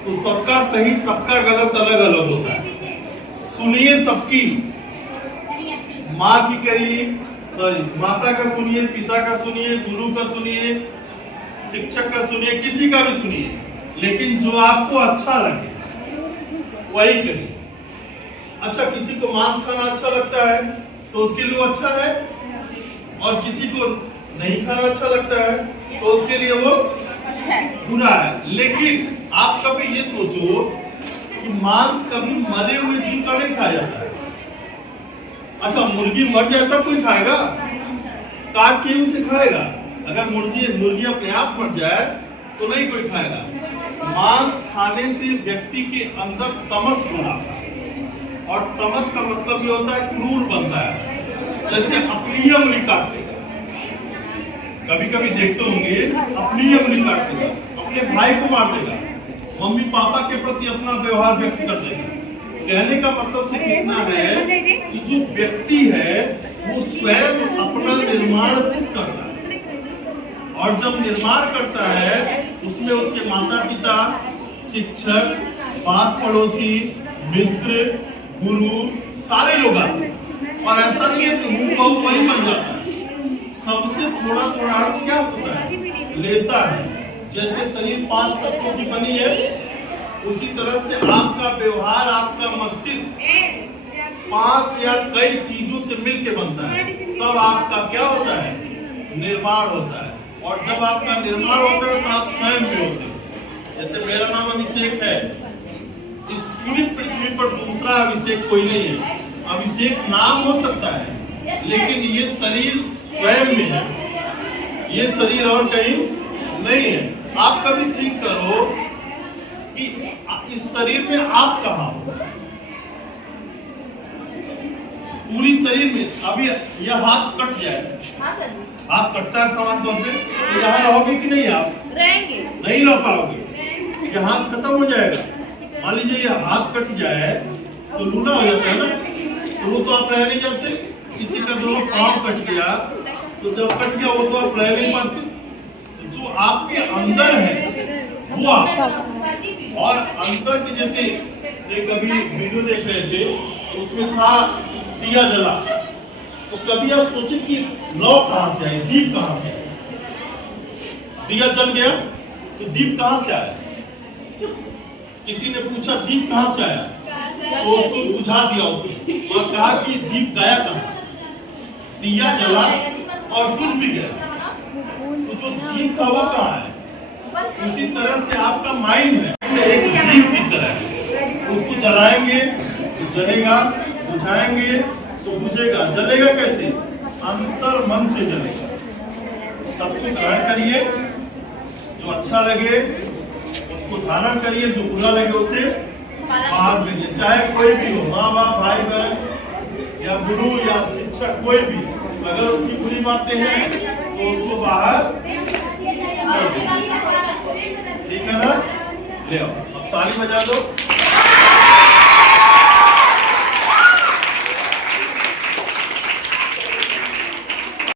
तो सबका सही सबका गलत अलग अलग होता है। सुनिए सबकी, माँ की करिए, सॉरी माता का सुनिए, पिता का सुनिए, गुरु का सुनिए, शिक्षक का सुनिए, किसी का भी सुनिए, लेकिन जो आपको अच्छा लगे वही करिए। अच्छा, किसी को मांस खाना अच्छा लगता है तो उसके लिए वो अच्छा है, और किसी को नहीं खाना अच्छा लगता है तो उसके लिए वो अच्छा है, बुरा है। लेकिन आप कभी ये सोचो कि मांस कभी मरे हुए जीव का नहीं खाया जाता है। अच्छा, मुर्गी मर जाए तब कोई खाएगा? काट के उसे खाएगा। अगर मुर्गी अपने आप मर जाए तो नहीं कोई खाएगा। मांस खाने से व्यक्ति के अंदर तमस होता है, और तमस का मतलब ये होता है क्रूर बनता है। जैसे अपनी उंगली काट लेगा, कभी कभी देखते होंगे अपनी उंगली काट लेगा, अपने भाई को मार देगा, मम्मी पापा के प्रति अपना व्यवहार व्यक्त कर देगा। कहने का मतलब से कितना है कि जो व्यक्ति है वो स्वयं अपना निर्माण खुद करता है, और जब निर्माण करता है उसमें उसके माता पिता, शिक्षक, पास पड़ोसी, मित्र, गुरु सारे लोग आते हैं। और ऐसा नहीं है कि हूँ बहू वही बन जाता है, सबसे थोड़ा थोड़ा अर्थ क्या होता है, लेता है। जैसे शरीर 5 तत्वों की बनी है, उसी तरह से आपका व्यवहार, आपका मस्तिष्क 5 या कई चीजों से मिलके बनता है। तब आपका क्या होता है, निर्माण होता है। और जब आपका निर्माण होता है तो आप स्वयं भी होते हैं। जैसे मेरा नाम अभिषेक है, इस पूरी पृथ्वी पर दूसरा अभिषेक कोई नहीं है। अभिषेक नाम हो सकता है, लेकिन ये शरीर स्वयं में है, ये शरीर और कहीं नहीं है। आप कभी ठीक करो कि इस शरीर में आप कहाँ हो, पूरी शरीर में। अभी यह हाथ कट जाए, हाथ कटता है सामान्य तौर पे, तो यहाँ रहोगे कि नहीं? आप रहेंगे, नहीं रह पाओगे, यह हाथ खत्म हो जाएगा। मान लीजिए यह हाथ कट जाए तो लूना हो जाता है ना, तो वो तो आप रह नहीं जाते। किसी का दोनों पाँव कट गया तो जब कट गया वो तो आप रह नहीं पाते। जो आपके अंदर है वो आप, और अंदर की, जैसे एक अभी वीडियो देख रहे थे उसमें था दिया जला, तो कभी आप सोचे कि लौ कहां से आए, दीप कहां से आए? दिया जल गया तो दीप कहां से आया? किसी ने पूछा दीप कहां से आया, तो उसको बुझा दिया उसने, और कहा कि दीप गया कहां? दिया जला और बुझ भी गया, तो जो दीप था वो कहां है? उसी तरह से आपका माइंड है एक दीप की तरह है। उसको जलाएंगे तो जलेगा, बुझाएंगे तो बुझेगा। जलेगा कैसे? अंतर मन से जलेगा। सबको ग्रहण करिए, जो अच्छा लगे उसको धारण करिए, जो बुरा लगे उसे बाहर करिए। चाहे कोई भी हो, माँ बाप, भाई बहन या गुरु या शिक्षक, कोई भी, अगर उसकी बुरी बातें हैं तो उसको बाहर, ठीक है ना? ले आओ, अब ताली बजा दो।